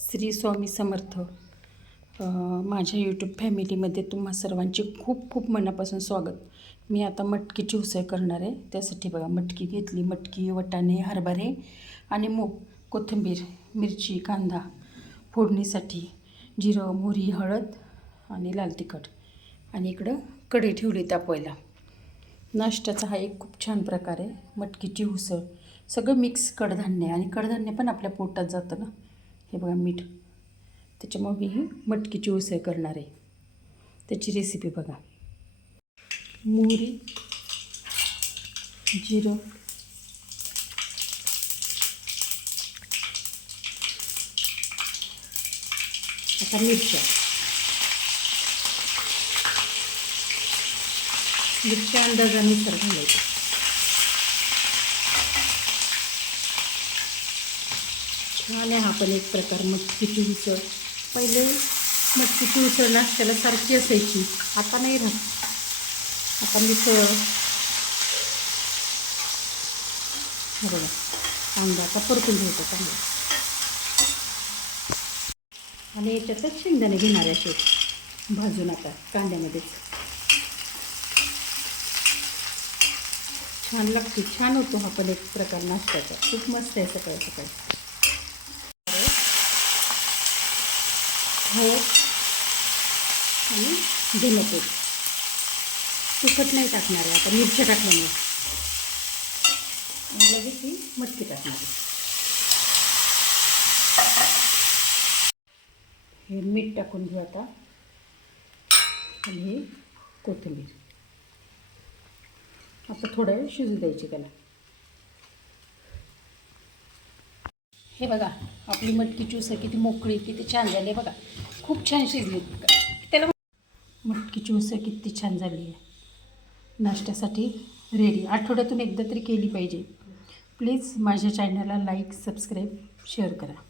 श्री स्वामी समर्थ. माझ्या यूट्यूब फॅमिलीमध्ये तुम्हा सर्वांचे खूप खूप मनापासून स्वागत. मी आता मटकीची उसळ करणार आहे. त्यासाठी बघा मटकी घेतली. मटकी, वाटाणे, हरभरे आणि मूग, कोथिंबीर, मिरची, कांदा, फोडणीसाठी जिरं, मोहरी, हळद आणि लाल तिखट. आणि इकडं कढई ठेवली तापवायला. नाश्त्याचा हा एक खूप छान प्रकार आहे मटकीची उसळ. सगळं मिक्स कडधान्य, आणि कडधान्य पण आपल्या पोटात जातं ना. हे बघा मीठ, त्याच्यामुळे मी ही मटकीची उसळ करणार आहे. त्याची रेसिपी बघा. मोहरी, जिरं, आता मिरच्या अंदाजानुसार घालायच्या. छान आहे हा पण एक प्रकार मटकीची उसळ. पहिले मटकीची उसळ नाश्त्याला सारखी असायची, आता नाही राहत. आता मिसळ, हे बघा कांदा आता परतून घ्यायचा चांगला. आणि याच्यातच शेंगदाणे घेणार आहे असे भाजून आता कांद्यामध्येच. छान लागते, छान होतो हा पण एक प्रकार नाश्त्याचा. खूप मस्त आहे सकाळी सकाळी. हळद आणि धनेपूड. तिखट नाही टाकणार आहे आता, मिरच्या टाकल्यामुळे. लगेच ही मटकी टाकणार आहे. हे मीठ टाकून घेऊ आता, आणि हे कोथिंबीर. आता थोडा वेळ शिजू द्यायची त्याला. हे बघा आपली मटकीची उसळ किती मोकळी, किती छान झाली बघा. खूप छान शिजली त्याला. मटकीची उसळ किती छान झाली आहे. नाश्त्यासाठी रेडी. आठवड्यातून एकदा तरी केली पाहिजे. प्लीज माझ्या चॅनलला लाईक, सबस्क्राईब, शेअर करा.